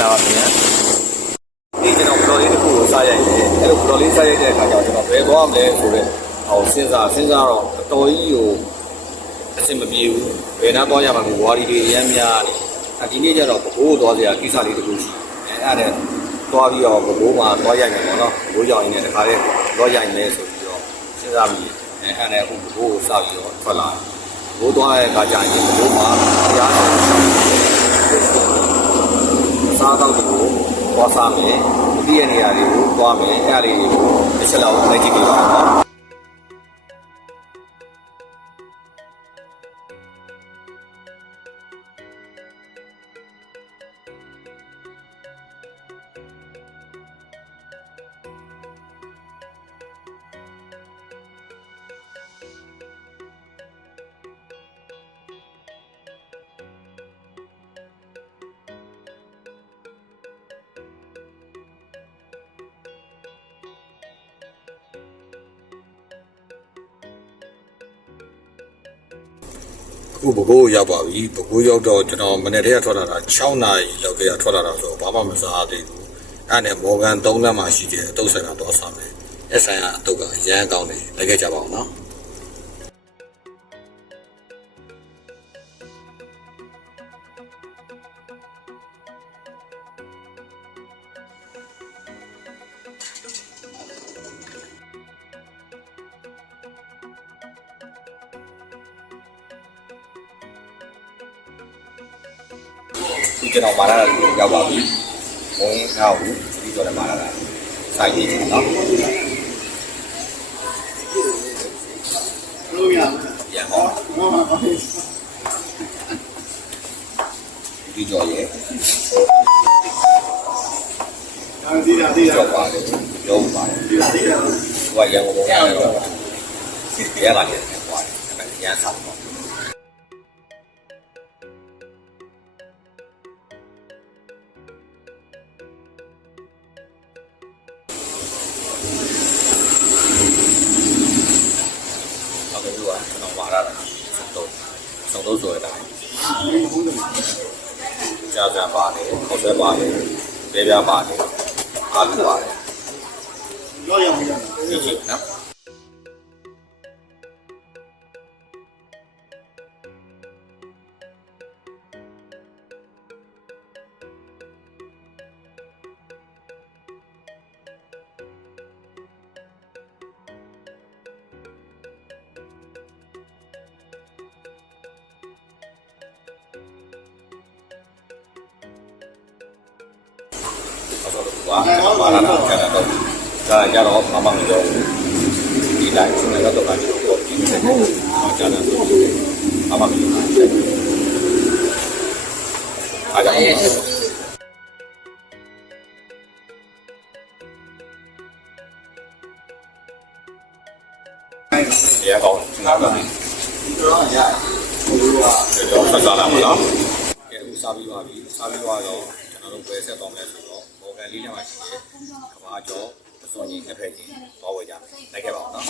္ဂလာပါခင်ဗျာဒီကျွန်တော်ဘလော်လေးတစ်ခုကိုစားရိုက်တယ်အဲ့လိုဘလော်လေးစားရိုက်တဲ့အခါကျတော့ကျွန်တော်ဘယ်သွားမလဲဆိုတော့ဟိုစဉ်းစားစဉ်းစားတော့အတော်ကြီးကိုအဆင်မပြေဘူးဘယ်နာသွားရမှာကိုဝါဒီတွေအများများနေအဒီနေ့ကျတော့ဘိုးသွားစရာကိစ္စလေးတစ်ခုရှိတယ်အဲ့ဒါနဲ့သွားပြီးတော့ဘိုးမှာသွားရိုက်မယ်ပေါ့နော်ဘိုးကြောင်ရင်းနဲ့တခါလေးသွားရိုက်မယ်ဆိုပြီးတော့စဉ်းစားပြီးအဲ့အဲ့နဲ့အခုဘိုးကိုစပြီးတော့ထွက်လာဘိုးသွားတဲ့အခါကျရင်ဘိုးမှာတရားတော်စားတော့ဒီကို သွားစားမယ်ဒီရနေရာတွေကိုသွားမယ်အဲ့အရာလေးတွေကိုတစ်ချက်လောက်လိုက်ကြည့်ပြပါဦး အခုဘကိုးရောက်ပါပြီဘကိုးရောက်တော့ကျွန်တော်မနေ့တည်းကထွက်လာတာ6နာရီလောက်ကထွက်လာတာဆိုတော့ဘာမှမစားသေးဘူးအဲ့နဲ့မော်ဂန်3လက်မှရှိတယ်အတုပ်ဆိုင်ကတော့စားမယ်အဲ့ဆိုင်ကအတုပ်ကအရန်ကောင်းတယ်လိုက်ခဲ့ကြပါအောင်နော် ဒီကျွန်တော်မာလာတာရောက်ပါပြီ။ဘုံရင်းကားကိုဒီကြော်နဲ့မာလာတာစိုက်ကြည့်နော်လို့ရ။ပြန်ဟောမောမှာပါဒီကြော်ရဲ့ဒါဒီတာဒီဒီတာကြော်ပါတယ်လုံးပါတယ်ဒီတာဒီတာ။ဟိုကရန်ကုန်ဘုံရတယ်တော့ဒီပြရလာတယ်ကွာ။အဲ့ဒါရန်စားတော့ဟုတ်ကဲ့ ဆုံးတော့ဆိုရတာကြာကြာပါတယ်ခေါက်ဆွဲပါတယ်ပဲပြားပါတယ်အာလူပါတယ်ရောရအောင်ရဒီကြည့်နော် ကွာမာလာတာကြာတော့ကြာကြတော့မမမပြောဘူးဒီတိုင်းစနေတော့ကကျွန်တော်ဒီနေ့ကြာတော့မမမပြောအားကြောင့်ရကောင်းနားပါပြီတော့ရကျွန်တော်ဆက်စားလာမလားကဲအခုစားပြီးပါပြီစားပြီးတော့ကျွန်တော်တို့ပဲဆ က်သွားမယ်ဆိုတော့မော်ဂန်လေးနဲ့မှရှိတယ်ကဘာကျော်ပစွန်ကြီးနှစ်ဖက်ချင်းသွားဝယ်ကြမယ်လိုက်ခဲ့ပါဦးနော်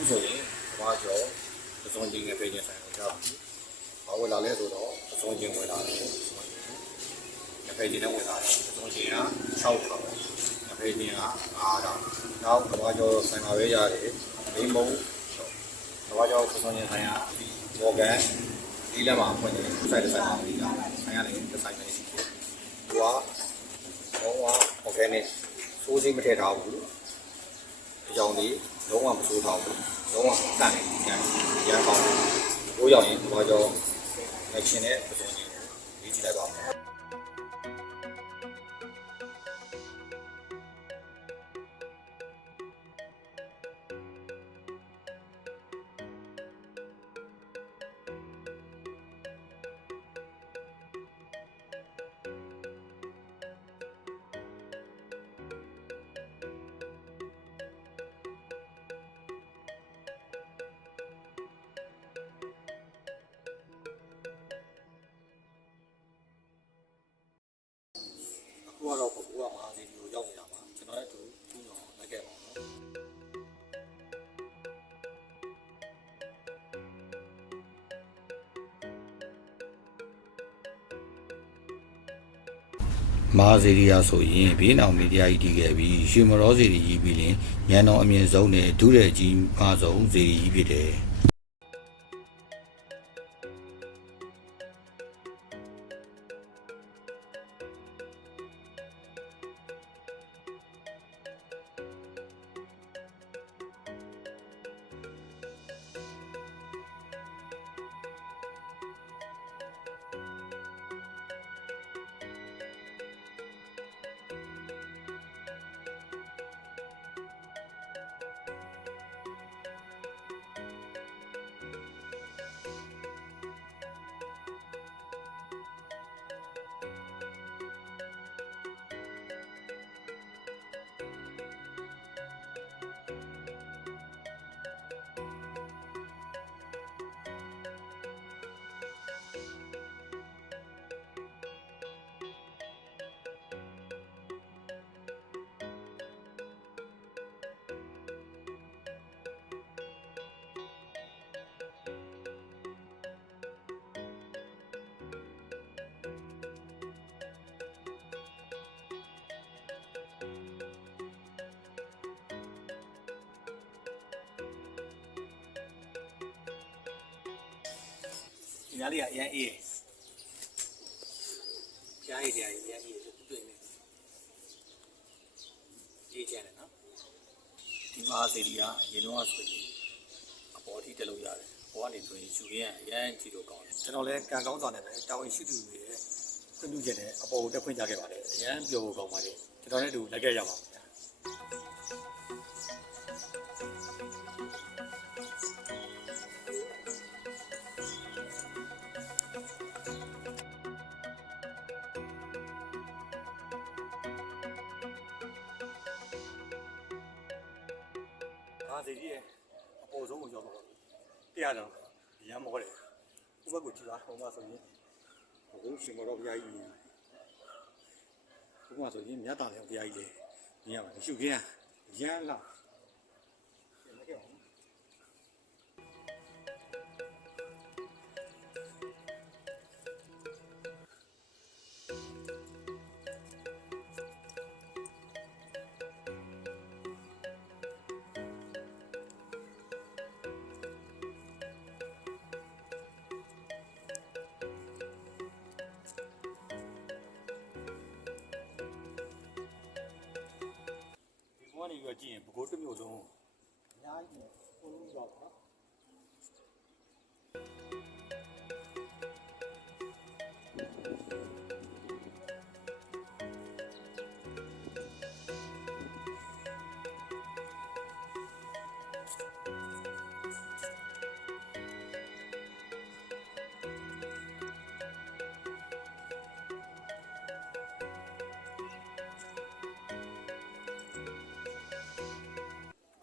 ဥဆိုရင်ဘာကျော်ပစွန်ချင်းနဲ့ဖိနေဆိုင်ကိုကြောက်ပြီ။ဘာဝင်လာလဲဆိုတော့ပစွန်ချင်းဝင်လာတယ်။ငဖိချင်းနဲ့ဝင်လာတယ်။ပစွန်ချင်းက6ထောင်။ငဖိချင်းက9ထောင်။နောက်ကဘာကျော်ဆိုင်မှာပဲရတယ်။မိမုံကဘာကျော်ပစွန်ချင်းဆိုင်ကမော်ဂန်ဒီလက်မှာဖွင့်နေဆိုင်တစ်ဆိုင်မှာပြီးတာ။ဆိုင်ကလည်းတစ်ဆိုင်ပဲရှိတယ်။သူကဘောက organic စိုးစိမ့်မထည့်ထားဘူး။ အကြောင်းလေးလုံးဝမဆိုးထားဘူးလုံးဝတန့်နေကြတယ်ရန်ကောင်းတယ်ဘိုးရောက်ရင်ဘာကြောမရှင်တဲ့ပစုံကြီးကိုရေးကြည့်လိုက်ပါ မာဇီရီယာဆိုရင်ဘေးနောင်မီဒီယာကြီးတည်ခဲ့ပြီးရွှေမရောဇီရီကြီးပြီးရင်ညံတော်အမြင့်ဆုံးနဲ့ဒုရဲကြီးအဆုံးဇီရီကြီးဖြစ်တယ် ဒီနားလေးကအရင်အေးကြားရည်တရားကြီးအရင်အေးဆိုတွေ့နေရေးကြတယ်နော်ဒီမှာစီရီကအရင်တော့ဆိုရင်အပေါ်ထိတက်လို့ရတယ်အပေါ်ကနေဆိုရင်ယူရင်းကအရင်ကြည့်လို့ကောင်းတယ်ကျွန်တော်လည်းကံကောင်းစွာနဲ့ပဲတာဝန်ရှိသူတွေရဲ့ခွင့်ပြုချက်နဲ့အပေါ်ကိုတက်ခွင့်ကြခဲ့ပါတယ်အရင်ပြောဖို့ကောင်းပါတယ်ကျွန်တော်လည်းတူလက်ခဲ့ရပါမယ် ဒါစီကြီးရဲ့အပေါ်ဆုံးကိုရောက်တော့တရားတော့ရမ်းမောတယ်ဥပက္ကိုကြည့်ပါဟိုမှာဆိုရင်ဟိုရှင်မတော်ဘုရားကြီးနေဟိုမှာဆိုရင်မြတ်တာလည်းဘုရားကြီးလေမြင်ရမှာရှုခင်းရမ်းလာ ပြီးတော့ကြည့်ရင်ဘကိုးတစ်မျိုးလုံးအများကြီးပုံလို့တော့ပါနော်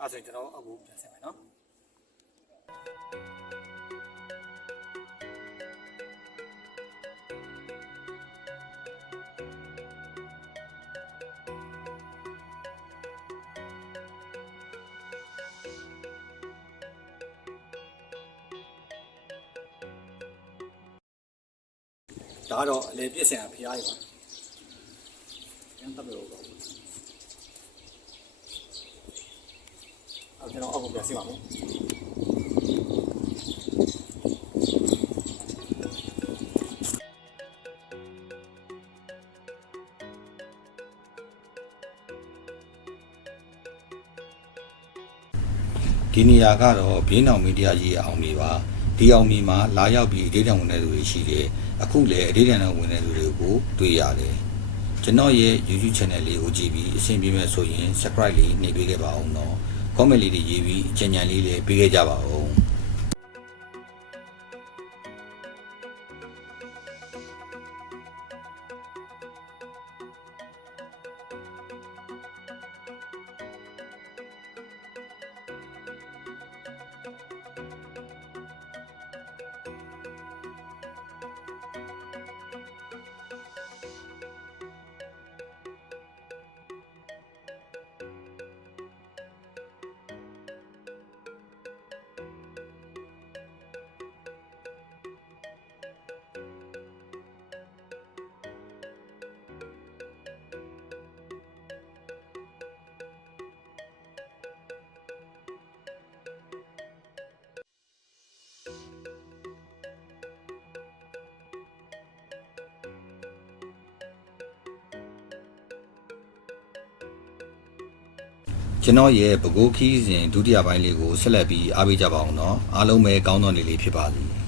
အဲ့ဆိုရင်ကျွန်တော်အခုပြန်ဆက်မယ်နော်ဒါတော့အလေပြည့်စင်တာဖျားရပါကျန်တပ်လို့တော့ ကျွန်တော်အောက်ကိုပြန်စီပါမယ်ဒီနေရာကတော့ဘေးနောင်မီဒီယာကြီးရဲ့အောင်မြေပါဒီအောင်မြေမှာလာရောက်ပြီးအဒေတံဝင်တဲ့သူတွေရှိတယ်အခုလည်းအဒေတံဝင်တဲ့သူတွေကိုတွေ့ရတယ်ကျွန်တော်ရဲ့ YouTube channel လေးကိုကြည့်ပြီးအဆင်ပြေမဲ့ဆိုရင် subscribe လေးနှိပ်ပေးခဲ့ပါအောင်နော် comment လေးတွေရေးပြီးအကြံဉာဏ်လေးလည်းပေးခဲ့ကြပါဦး ကျွန်တော်ရဲ့ပကိုးခီးစဉ်ဒုတိယပိုင်းလေးကိုဆက်လက်ပြီးအားပေးကြပါအောင်နော်အားလုံးပဲကောင်းသောနေ့လေးဖြစ်ပါစေ